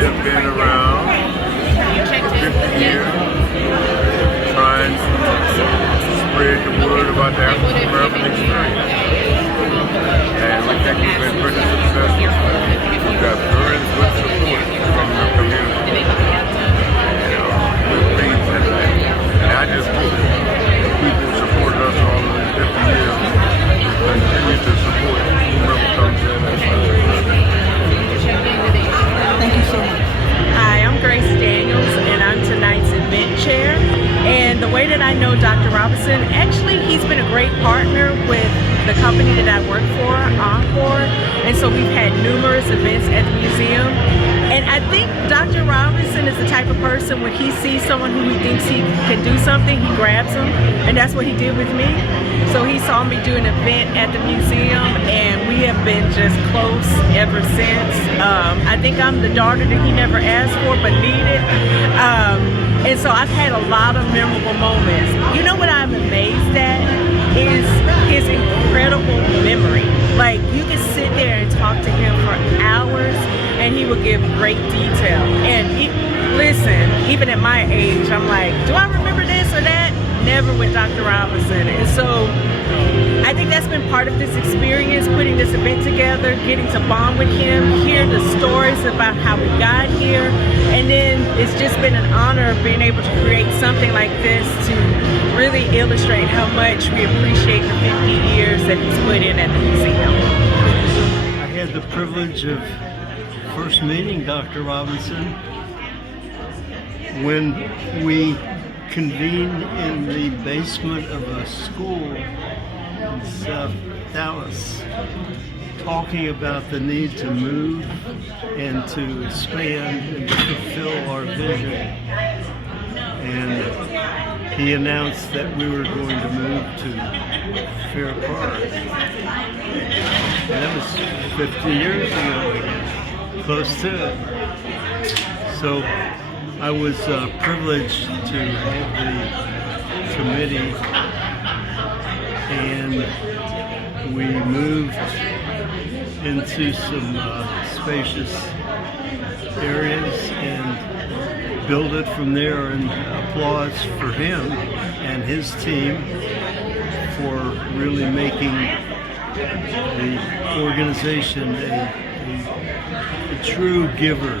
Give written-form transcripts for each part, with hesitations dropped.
have been around for 50 years trying to spread the word about the African American experience. And we think we've been pretty successful. We've got very good support from the community. We're pleased with that. And I just hope the people who supported us all of these 50 years will continue to support whoever comes in and Thank you so much. Hi, I'm Grace Daniels, and I'm tonight's event chair. And the way that I know Dr. Robinson, actually, he's been a great partner with the company that I work for, Encore. And so we've had numerous events at the museum. And I think Dr. Robinson is the type of person, when he sees someone who he thinks he can do something, he grabs them. And that's what he did with me. So he saw me do an event at the museum, and we have been just close ever since. I think I'm the daughter that he never asked for but needed. And so I've had a lot of memorable moments. You know what I'm amazed at is his incredible memory. Like, you can sit there and talk to him for hours and he will give great detail. And listen, even at my age, I'm like, do I remember this or that? Never with Dr. Robinson. And so I think that's been part of this experience, putting this event together, getting to bond with him, hear the stories about how we got here. And then it's just been an honor of being able to create something like this to really illustrate how much we appreciate the 50 years that he's put in at the museum. I had the privilege of first meeting Dr. Robinson when we convened in the basement of a school in South Dallas, talking about the need to move and to expand and to fulfill our vision. And he announced that we were going to move to Fair Park. And that was 50 years ago, I guess, close to it. So I was privileged to head the committee, and we moved into some spacious areas and built it from there. And applause for him and his team for really making the organization a true giver.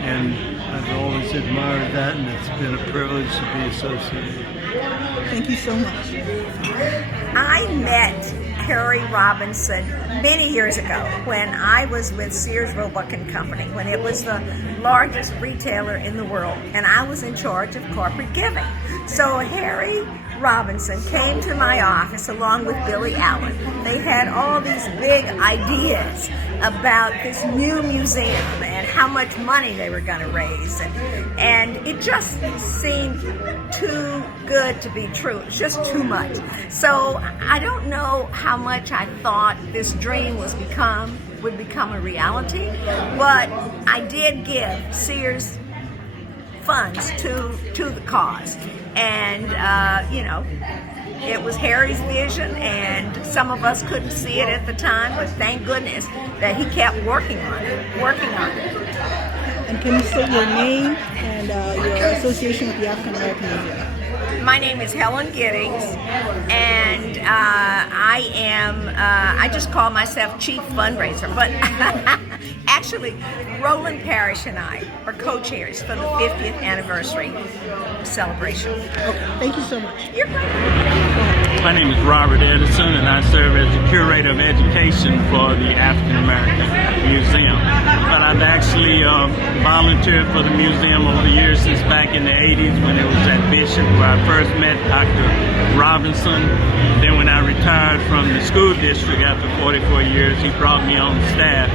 And I've always admired that, and it's been a privilege to be associated. Thank you so much. I met Harry Robinson many years ago when I was with Sears Roebuck and Company, when it was the largest retailer in the world, and I was in charge of corporate giving. So Harry Robinson came to my office along with Billy Allen. They had all these big ideas about this new museum and how much money they were going to raise, and it just seemed too good to be true. It was just too much. So I don't know how much I thought this dream would become a reality, but I did give Sears funds to the cause. And, it was Harry's vision, and some of us couldn't see it at the time, but thank goodness that he kept working on it. And can you state your name and your association with the African American Museum? My name is Helen Giddings, and I just call myself Chief Fundraiser, but actually, Roland Parrish and I are co-chairs for the 50th anniversary celebration. Okay, thank you so much. You're welcome. My name is Robert Edison, and I serve as the Curator of Education for the African American Museum. But I've actually volunteered for the museum over the years, since back in the 80s when it was at Bishop, where I first met Dr. Robinson. Then when I retired from the school district after 44 years, he brought me on staff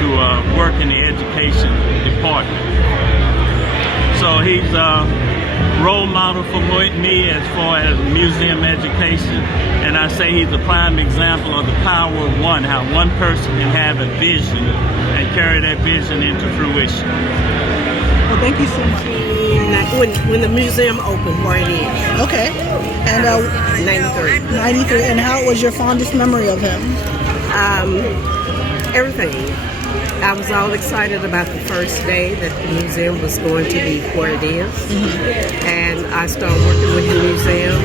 to work in the education department. So he's a role model for me as far as museum education, and I say he's a prime example of the power of one, how one person can have a vision and carry that vision into fruition. Well, thank you so much. When the museum opened, where it is. Okay. And 93. 93. And how was your fondest memory of him? Everything. I was all excited about the first day that the museum was going to be where it is. And I started working with the museum.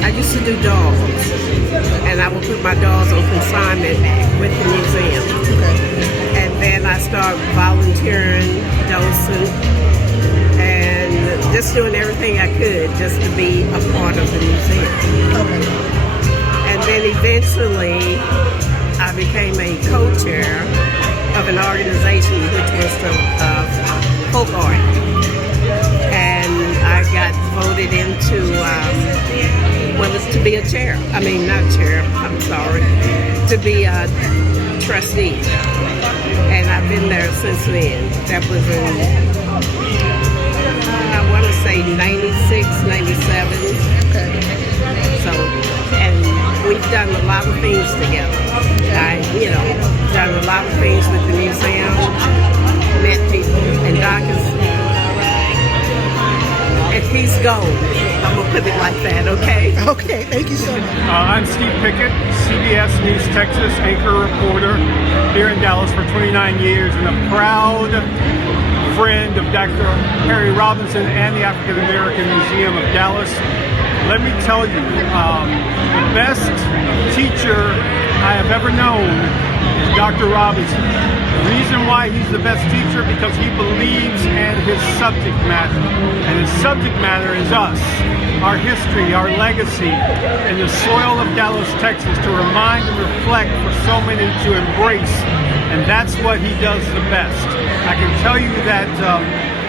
I used to do dolls, and I would put my dolls on consignment with the museum. And then I started volunteering, dosing, and just doing everything I could just to be a part of the museum. And then eventually I became a co-chair of an organization which was the folk art. And I got voted into, to be a chair. I mean, not chair, I'm sorry. To be a trustee. And I've been there since then. That was in, I want to say 96, 97. So, and we've done a lot of things together. Done a lot of things with the museum, met people, and Doc is, if he's gone, I'm gonna put it like that, okay? Okay, thank you so much. I'm Steve Pickett, CBS News Texas anchor reporter here in Dallas for 29 years and a proud friend of Dr. Harry Robinson and the African American Museum of Dallas. Let me tell you, the best teacher I have ever known is Dr. Robinson. The reason why he's the best teacher because he believes in his subject matter. And his subject matter is us, our history, our legacy, and the soil of Dallas, Texas, to remind and reflect for so many to embrace. And that's what he does the best. I can tell you that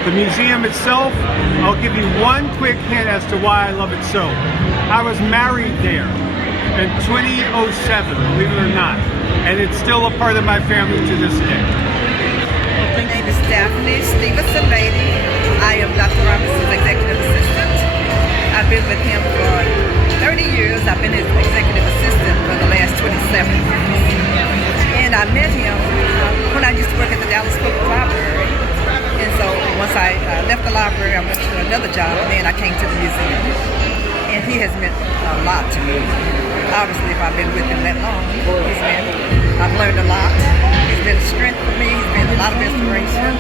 the museum itself, I'll give you one quick hint as to why I love it so. I was married there in 2007, believe it or not, and it's still a part of my family to this day. My name is Daphne Stevenson Lady. I am Dr. Robinson's executive assistant. I've been with him for 30 years. I've been his executive assistant for the last 27 years. And I met him when I used to work at the Dallas Public Library. And so once I left the library, I went to another job, and then I came to the museum. And he has meant a lot to me. Obviously, if I've been with him that long, I've learned a lot. He's been a strength for me. He's been a lot of inspiration,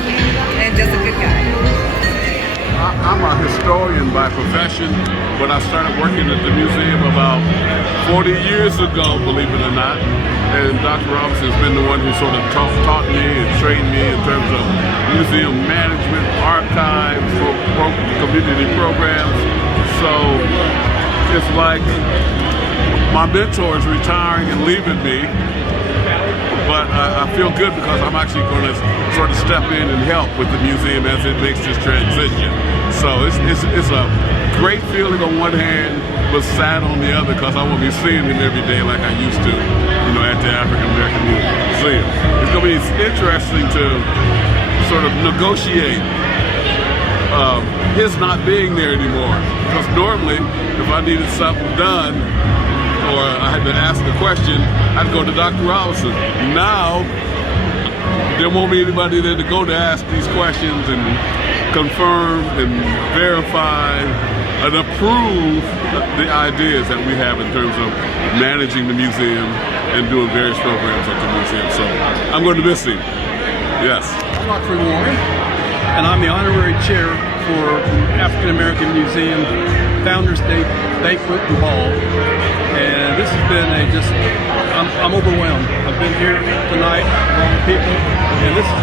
and just a good guy. I'm a historian by profession, but I started working at the museum about 40 years ago, believe it or not. And Dr. Robinson has been the one who sort of taught me and trained me in terms of museum management, archives, community programs. So it's like my mentor is retiring and leaving me, but I feel good because I'm actually going to sort of step in and help with the museum as it makes this transition. So it's a great feeling on one hand, but sad on the other because I won't be seeing him every day like I used to, at the African American Museum. It's going to be interesting to sort of negotiate his not being there anymore. Because normally, if I needed something done, or I had to ask a question, I'd go to Dr. Robinson. Now, there won't be anybody there to go to ask these questions and confirm and verify and approve the ideas that we have in terms of managing the museum and doing various programs at the museum. So I'm going to miss him. Yes. I'm Rockford Warren, and I'm the honorary chair for African American Museum Founders Day Banquet and Ball. And this has been I'm overwhelmed. I've been here tonight with all the people, and this is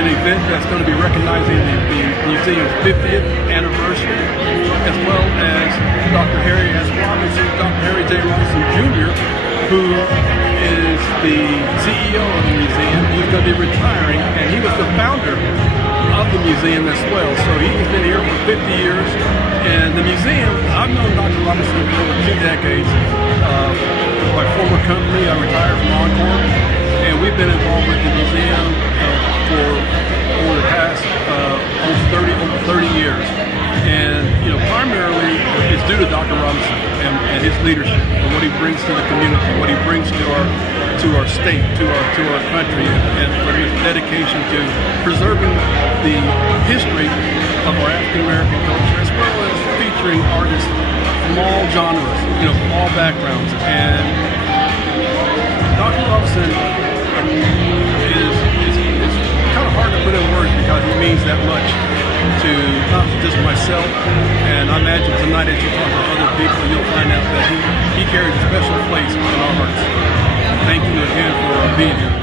an event that's going to be recognizing the museum's 50th anniversary, as well as Dr. Harry S. Robinson, Dr. Harry J. Robinson Jr., who is the CEO of the museum. He's going to be retiring, and he was the founder of the museum as well. So he's been here for 50 years. And the museum, I've known Dr. Robinson for over 2 decades. My former company, I retired from Encore, and we've been involved with the museum for over the past over 30 years. And primarily it's due to Dr. Robinson and his leadership and what he brings to the community, what he brings to our state, to our country, and for his dedication to preserving the history of our African American culture, as well as featuring artists from all genres, from all backgrounds. And Dr. Robinson is kind of hard to put in words because he means that much to not just myself. And I imagine tonight as you talk to other people, you'll find out that he carries a special place in our hearts. Thank you again for being here.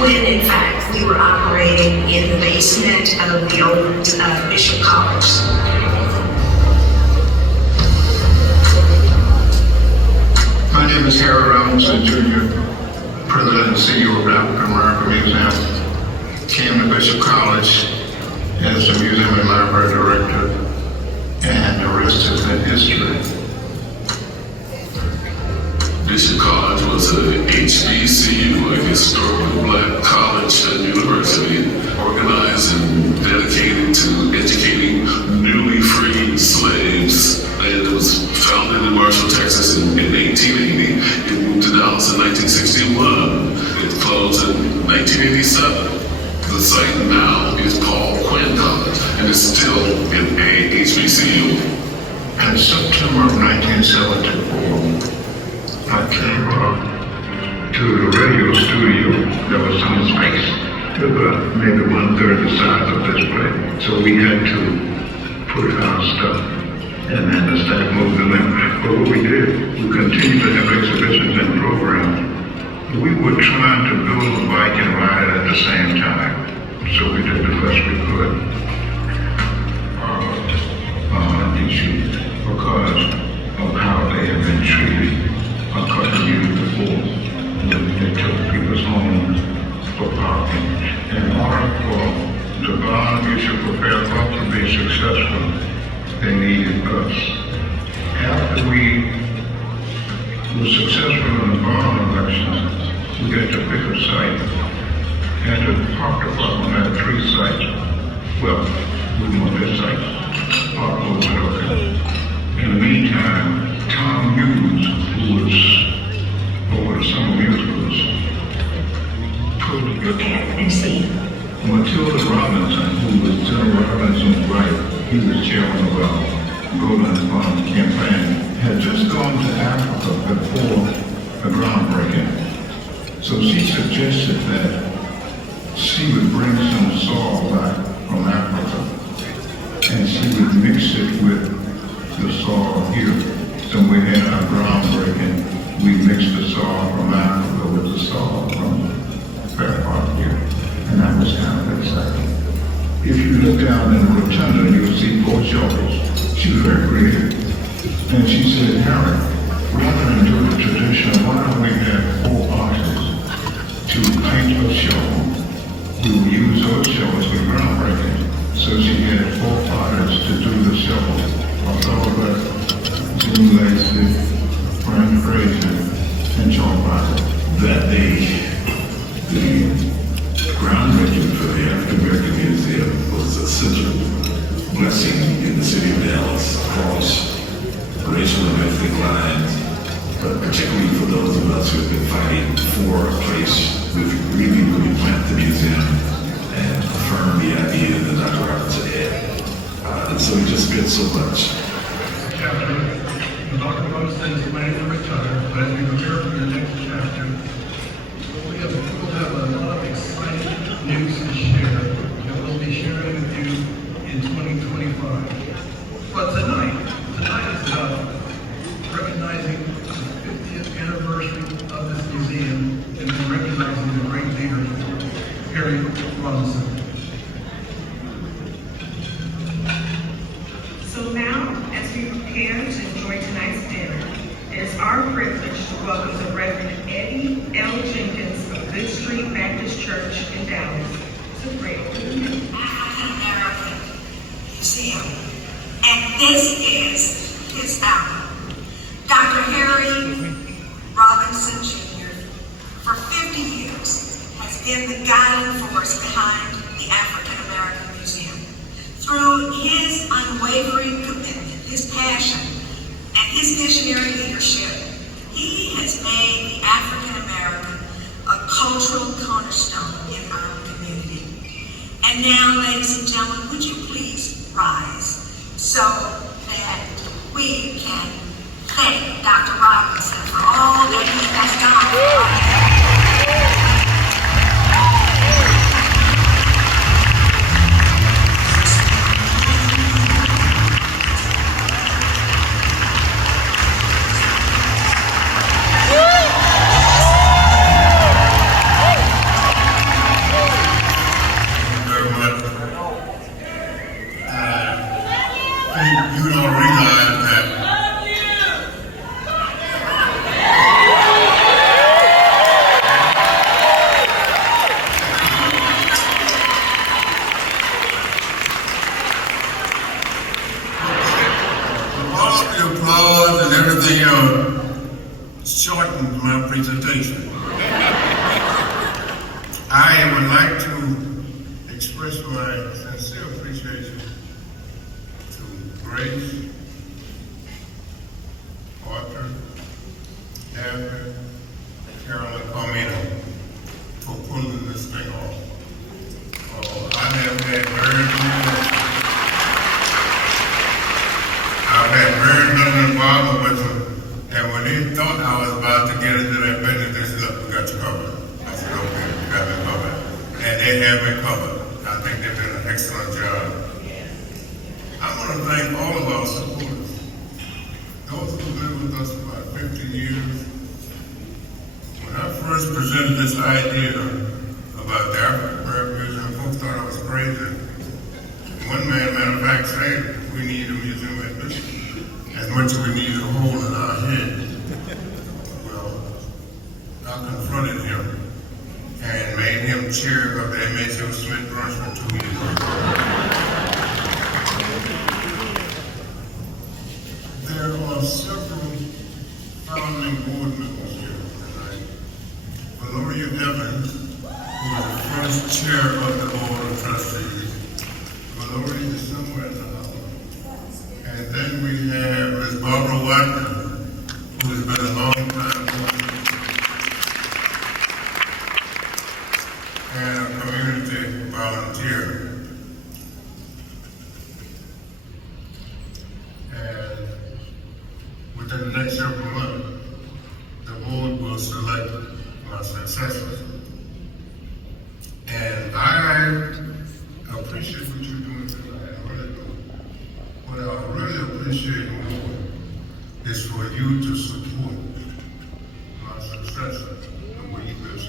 When in fact we were operating in the basement of the old Bishop College. My name is Harry Robinson, Jr., President and CEO of the African American Museum. Came to Bishop College as the Museum and Library Director, and the rest has been history. Bishop College was a HBCU, a historically black college and university, organized and dedicated to educating newly freed slaves. And it was founded in Marshall, Texas in 1880. It moved to Dallas in 1961. It closed in 1987. The site now is Paul Quinn College, and it's still in a HBCU. In September of 1974, I came up to the radio studio. There was some space, maybe 1/3 the size of this place. So we had to put our stuff, and then the staff moved the limb. But what we did, we continued to have exhibitions and programs. We were trying to build a bike and ride it at the same time. So we did the best we could. Issues because of how they have been treated. A couple of years before, they took people's homes for parking. In order for the bond issue for Fair Park to be successful, they needed us. After we were successful in the bond election, we had to pick a site. And the park department had 3 sites. Well, we want this site. Park was okay. In the meantime, Tom Hughes, who was over the summer musicals, Look at and see. Matilda Robinson, who was General Robinson's wife, he was chairman of our Golden Fund campaign, had just gone to Africa before the groundbreaking. So she suggested that she would bring some soil back from Africa, and she would mix it with the soil here. So we had our groundbreaking. We mixed the soil from Africa with the soil from Fair Park here. And that was kind of exciting. If you look down in the rotunda, you'll see 4 shovels. She was very creative. And she said, Harry, rather than do the tradition, why don't we have 4 artists to paint a shovel? We will use those shovels for groundbreaking. So she had 4 artists to do the shovel. October, Jim Lacey, Frank Fraser, and John Barker. That day, the groundbreaking for the African American Museum was such a blessing in the city of Dallas across racial and ethnic lines, but particularly for those of us who have been fighting for a place we could really plant the museum and affirm the idea that Dr. Robinson had. And so it just meant so much. After Dr. Robinson is planning to retire, but as we prepare for the next chapter, we'll have a lot of exciting news to share that we'll be sharing with you in 2025. But tonight is recognizing the 50th anniversary of this museum and recognizing the great leader, Perry Robinson. So now, as we prepare to enjoy tonight's dinner, it is our privilege to welcome the Reverend Eddie L. Jenkins of Good Street Baptist Church in Dallas to pray over the meeting. African American Museum, and this is his album. Dr. Harry Robinson Jr. for 50 years has been the guiding force behind the African American Museum. Through his unwavering commitment, his passion, and his visionary leadership, he has made the African American a cultural cornerstone in our community. And now, ladies and gentlemen, would you please rise so that we can thank Dr. Robinson for all that he has done for us. You don't realize that all the applause and everything else shortened my presentation. I would like to express my sincere appreciation to Grace, Arthur, Evan, Carolyn Palmino for pulling this thing off. I have had very little involvement with them, and when they thought I was about to get into that business, they said, "Look, we got you covered." I said, "Okay, we got me covered," and they have me covered. I think they've done an excellent job. I want to thank all of our supporters, those who've been with us for about 50 years. When I first presented this idea about the African American Museum, folks thought I was crazy. One man, matter of fact, said, "We need a museum admission as much as we need a hole in our head." Well, I confronted him and made him chair of the M.H.O. Smith branch for 2 years. There are several founding board members here tonight. Valoria Evans, who was the first chair of the Board of Trustees. Valoria is somewhere in the house. And then we have Ms. Barbara Watkins, who has been a long time board member and a community volunteer. And within the next several months, the board will select my successors. And I appreciate what you're doing tonight. I really do. What I really appreciate more is for you to support my successor, the way you live.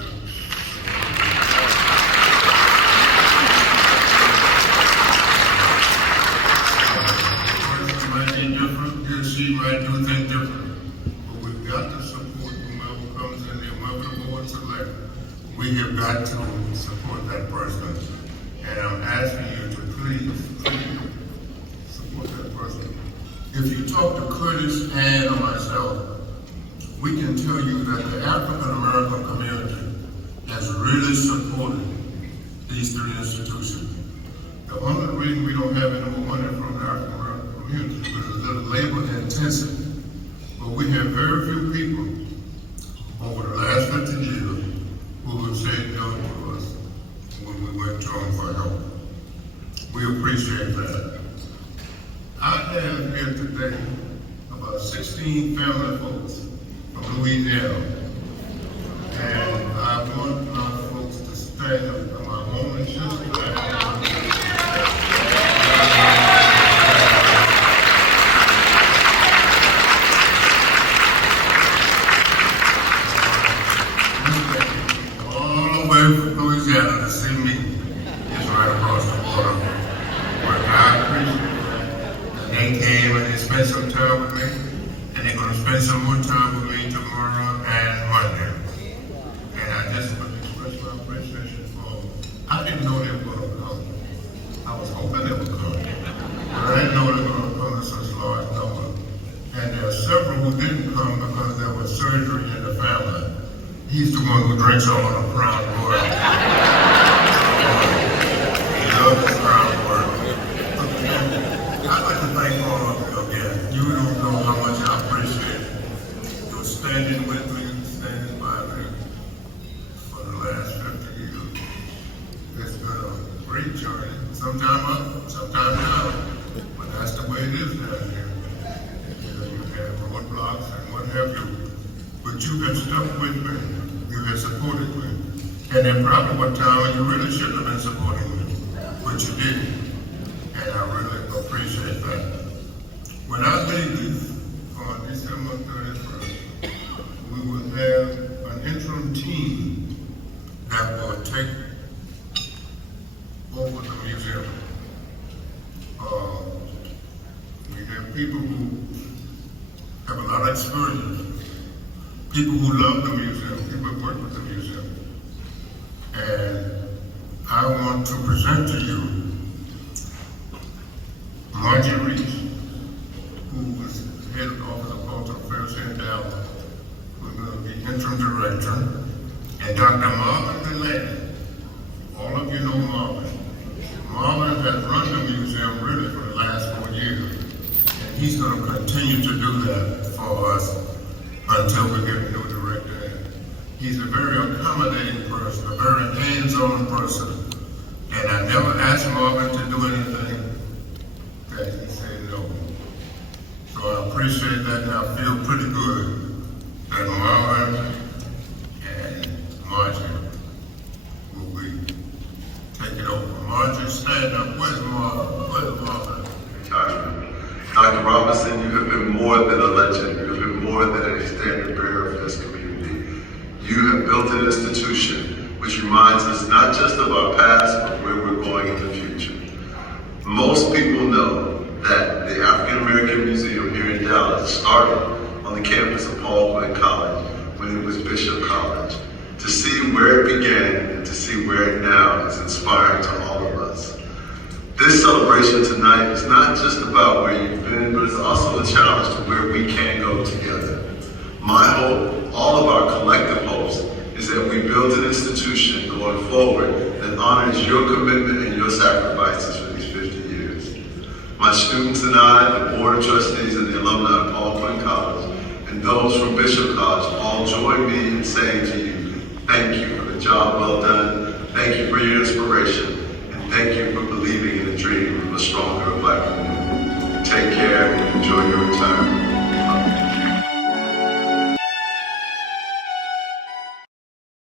Might be different, he or she might do things different. But we've got to support whomever comes in there, whoever the board select. We have got to support that person. And I'm asking you to please support that person. If you talk to Curtis, Ann, or myself, we can tell you that the African American community has really supported these three institutions. The only reason we don't have any more money from the African American community is because it's a little labor intensive. But we have very few people over the last 50 years who have said no to us when we went to them for help. We appreciate that. I have here today about 16 family folks from Louisiana. And I want my folks to stand up for my only sister. From Louisiana to see me is right across the border. But I appreciate that. They came and they spent some time with me, and they're going to spend some more time with me tomorrow and Monday. And I just want to express my appreciation for them. I didn't know they were going to come. I was hoping they would come, but I didn't know they were going to come in such large number. And there are several who didn't come because there was surgery in the family. He's the one who drinks all of the Crown Royal. He loves his Crown Royal. I'd like to thank all of you again. You don't know how much I appreciate you standing with me, standing by me for the last 50 years. It's been a great journey. Sometimes up, sometimes down. But that's the way it is down here. You have roadblocks and what have you. But you have stuck with me. You have supported me. And there probably one time when you really shouldn't have been supporting me. But you did. And I really appreciate that. When I leave on December 31st, we will have an interim team that will take over the museum. We have people who have a lot of experience. People who love the museum, people who work with the museum. And I want to present to you Margie Reese, who was head of the Office of Cultural Affairs here in Dallas, who's going to be interim director, and Dr. Marvin Delaney. All of you know Marvin. Marvin has run the museum really for the last 4 years, and he's going to continue to do that for us until we get a new director in. He's a very accommodating person, a very hands-on person, and I never asked Marvin to do anything that he said no. So I appreciate that, and I feel pretty good that Marvin and Margie will be taking over. Margie, stand up. Where's Marvin? Where's Marvin? Dr. Robinson, you have been more than a legend. You have been more than a standard bearer for this community. You have built an institution which reminds us not just of our past, but where we're going in the future. Most people know that the African American Museum here in Dallas started on the campus of Paul Quinn College when it was Bishop College. To see where it began and to see where it now is inspiring to all of us. This celebration tonight is not just about where you've been, but it's also a challenge to where we can go together. My hope, all of our collective hopes, is that we build an institution going forward that honors your commitment and your sacrifices for these 50 years. My students and I, the Board of Trustees and the alumni of Paul Quinn College, and those from Bishop College all join me in saying to you, thank you for the job well done, thank you for your inspiration, and thank you for believing in the dream of a stronger Black community.